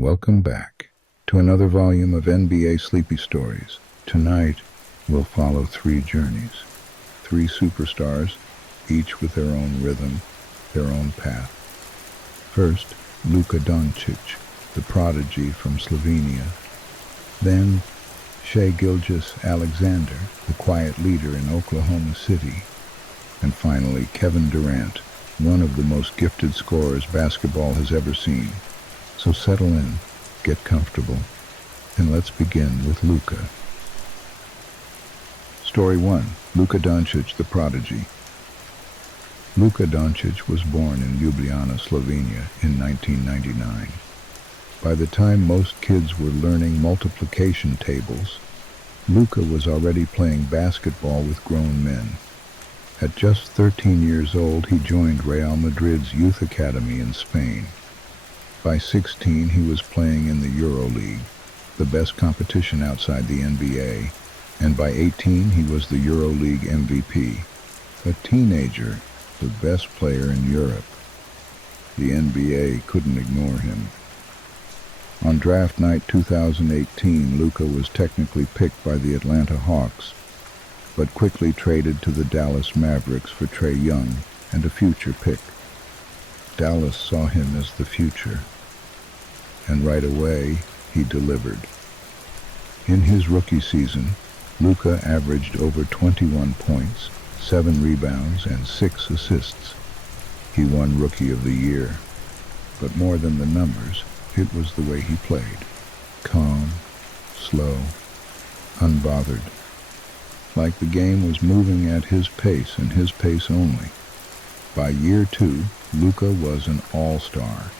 Welcome back to another volume of NBA Sleepy Stories. Tonight, we'll follow three journeys, three superstars, each with their own rhythm, their own path. First, Luka Dončić, the prodigy from Slovenia. Then, Shai Gilgeous-Alexander, the quiet leader in Oklahoma City. And finally, Kevin Durant, one of the most gifted scorers basketball has ever seen. So settle in, get comfortable, and let's begin with Luka. Story 1. Luka Dončić, the prodigy. Luka Dončić was born in Ljubljana, Slovenia in 1999. By the time most kids were learning multiplication tables, Luka was already playing basketball with grown men. At just 13 years old, he joined Real Madrid's youth academy in Spain. By 16, he was playing in the EuroLeague, the best competition outside the NBA, and by 18, he was the EuroLeague MVP. A teenager, the best player in Europe. The NBA couldn't ignore him. On draft night 2018, Luka was technically picked by the Atlanta Hawks, but quickly traded to the Dallas Mavericks for Trae Young and a future pick. Dallas saw him as the future, and right away, he delivered. In his rookie season, Luka averaged over 21 points, 7 rebounds, and 6 assists. He won Rookie of the Year, but more than the numbers, it was the way he played. Calm, slow, unbothered. Like the game was moving at his pace and his pace only. By year 2, Luka was an all-star.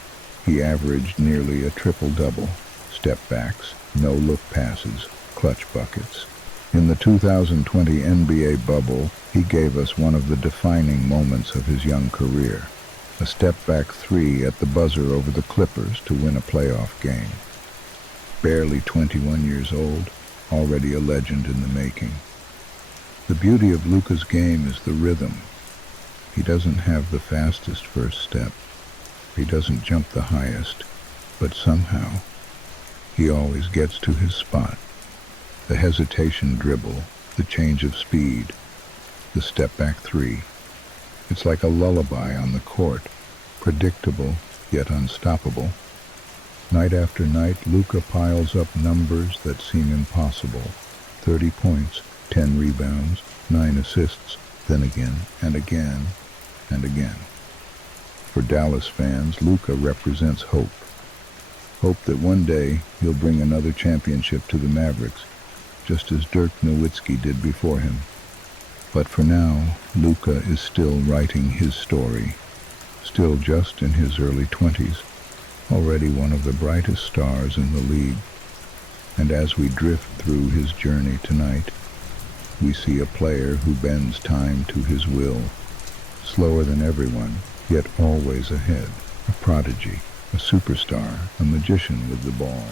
He averaged nearly a triple-double, step-backs, no-look passes, clutch buckets. In the 2020 NBA bubble, he gave us one of the defining moments of his young career. A step-back three at the buzzer over the Clippers to win a playoff game. Barely 21 years old, already a legend in the making. The beauty of Luka's game is the rhythm. He doesn't have the fastest first step. He doesn't jump the highest, but somehow, he always gets to his spot. The hesitation dribble, the change of speed, the step-back three. It's like a lullaby on the court, predictable yet unstoppable. Night after night, Luka piles up numbers that seem impossible. 30 points, 10 rebounds, 9 assists, then again and again and again. For Dallas fans, Luka represents hope. Hope that one day he'll bring another championship to the Mavericks, just as Dirk Nowitzki did before him. But for now, Luka is still writing his story, still just in his early 20s, already one of the brightest stars in the league. And as we drift through his journey tonight, we see a player who bends time to his will, slower than everyone, yet always ahead, a prodigy, a superstar, a magician with the ball.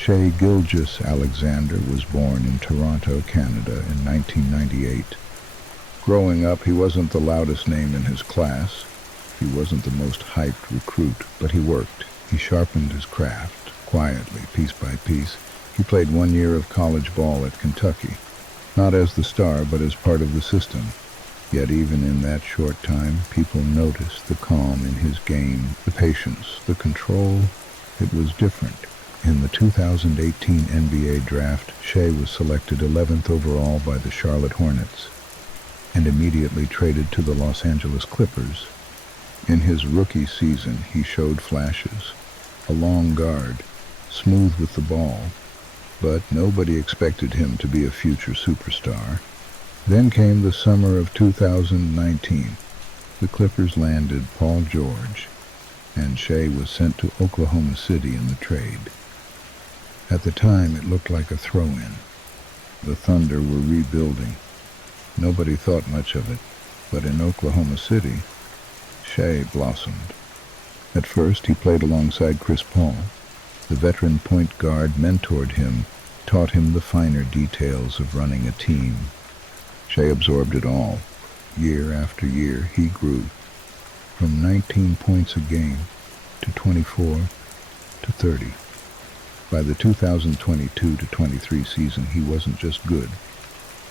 Shai Gilgeous-Alexander was born in Toronto, Canada in 1998. Growing up, he wasn't the loudest name in his class. He wasn't the most hyped recruit, but he worked. He sharpened his craft, quietly, piece by piece. He played 1 year of college ball at Kentucky, not as the star, but as part of the system. Yet even in that short time, people noticed the calm in his game, the patience, the control. It was different. In the 2018 NBA draft, Shai was selected 11th overall by the Charlotte Hornets and immediately traded to the Los Angeles Clippers. In his rookie season, he showed flashes. A long guard, smooth with the ball, but nobody expected him to be a future superstar. Then came the summer of 2019. The Clippers landed Paul George, and Shai was sent to Oklahoma City in the trade. At the time, it looked like a throw-in. The Thunder were rebuilding. Nobody thought much of it, but in Oklahoma City, Shai blossomed. At first, he played alongside Chris Paul. The veteran point guard mentored him, taught him the finer details of running a team. Shai absorbed it all. Year after year, he grew from 19 points a game to 24 to 30. By the 2022-23 season, he wasn't just good.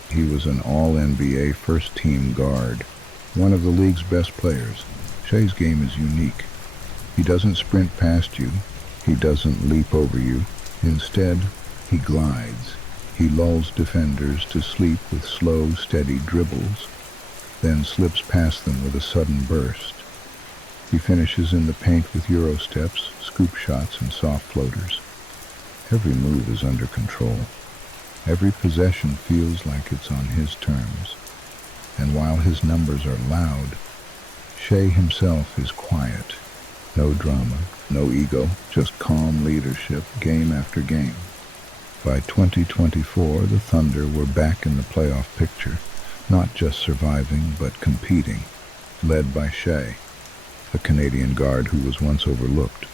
He was an all-NBA first-team guard, one of the league's best players. Shai's game is unique. He doesn't sprint past you. He doesn't leap over you. Instead, he glides. He lulls defenders to sleep with slow, steady dribbles, then slips past them with a sudden burst. He finishes in the paint with Euro steps, scoop shots, and soft floaters. Every move is under control. Every possession feels like it's on his terms. And while his numbers are loud, Shai himself is quiet. No drama, no ego, just calm leadership, game after game. By 2024, the Thunder were back in the playoff picture, not just surviving, but competing, led by Shai, a Canadian guard who was once overlooked,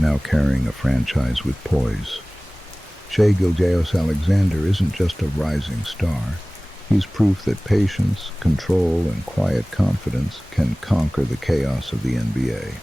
now carrying a franchise with poise. Shai Gilgeous-Alexander isn't just a rising star. He's proof that patience, control, and quiet confidence can conquer the chaos of the NBA.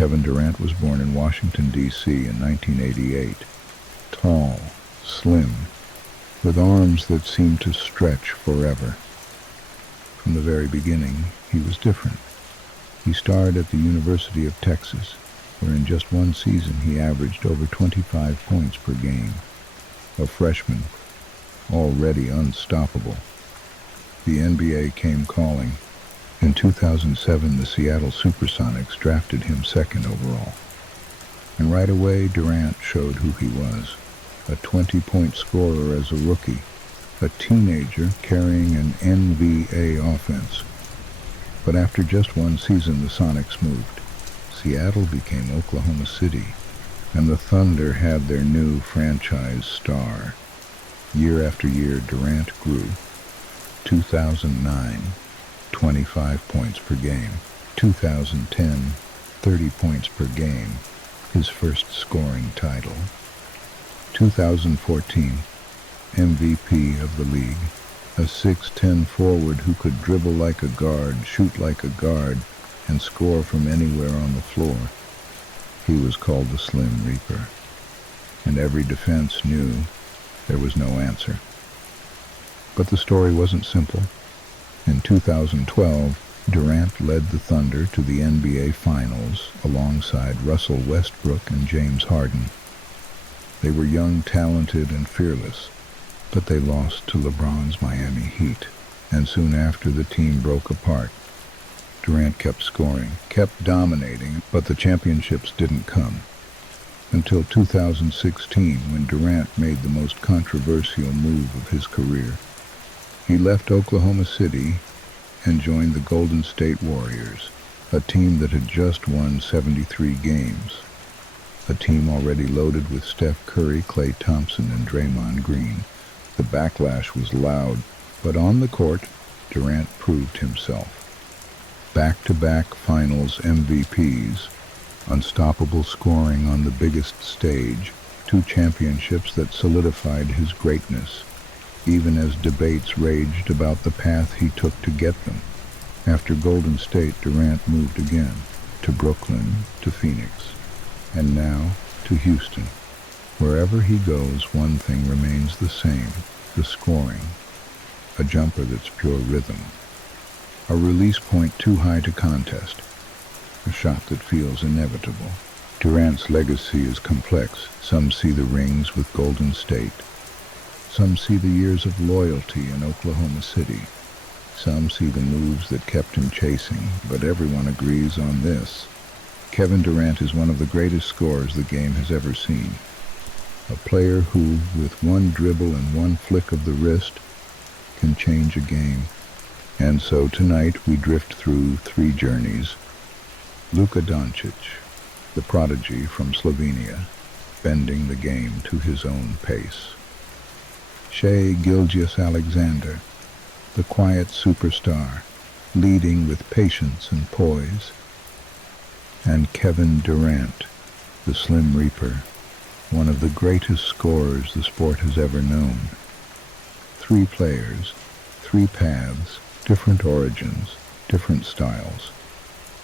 Kevin Durant was born in Washington, D.C. in 1988. Tall, slim, with arms that seemed to stretch forever. From the very beginning, he was different. He starred at the University of Texas, where in just one season he averaged over 25 points per game. A freshman, already unstoppable. The NBA came calling. In 2007, the Seattle Supersonics drafted him second overall. And right away, Durant showed who he was. A 20-point scorer as a rookie, a teenager carrying an NBA offense. But after just one season, the Sonics moved. Seattle became Oklahoma City, and the Thunder had their new franchise star. Year after year, Durant grew. 2009, 25 points per game. 2010, 30 points per game, his first scoring title. 2014, MVP of the league, a 6'10" forward who could dribble like a guard, shoot like a guard, and score from anywhere on the floor. He was called the Slim Reaper, and every defense knew there was no answer. But the story wasn't simple. In 2012, Durant led the Thunder to the NBA Finals alongside Russell Westbrook and James Harden. They were young, talented, and fearless, but they lost to LeBron's Miami Heat, and soon after the team broke apart. Durant kept scoring, kept dominating, but the championships didn't come. Until 2016, when Durant made the most controversial move of his career. He left Oklahoma City and joined the Golden State Warriors, a team that had just won 73 games. A team already loaded with Steph Curry, Klay Thompson, and Draymond Green. The backlash was loud, but on the court, Durant proved himself. Back-to-back finals MVPs, unstoppable scoring on the biggest stage, 2 championships that solidified his greatness, even as debates raged about the path he took to get them. After Golden State, Durant moved again, to Brooklyn, to Phoenix, and now to Houston. Wherever he goes, one thing remains the same, the scoring. A jumper that's pure rhythm. A release point too high to contest. A shot that feels inevitable. Durant's legacy is complex. Some see the rings with Golden State. Some see the years of loyalty in Oklahoma City. Some see the moves that kept him chasing, but everyone agrees on this. Kevin Durant is one of the greatest scorers the game has ever seen. A player who, with one dribble and one flick of the wrist, can change a game. And so tonight we drift through 3 journeys. Luka Dončić, the prodigy from Slovenia, bending the game to his own pace. Shai Gilgeous-Alexander, the quiet superstar, leading with patience and poise. And Kevin Durant, the Slim Reaper, one of the greatest scorers the sport has ever known. 3 players, 3 paths, different origins, different styles,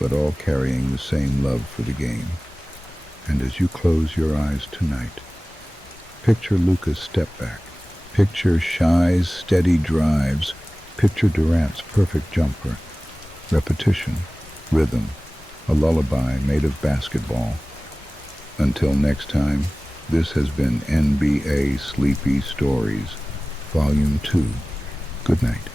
but all carrying the same love for the game. And as you close your eyes tonight, picture Luka's step back. Picture Shai's steady drives. Picture Durant's perfect jumper. Repetition, rhythm, a lullaby made of basketball. Until next time, this has been NBA Sleepy Stories, Volume 2. Good night.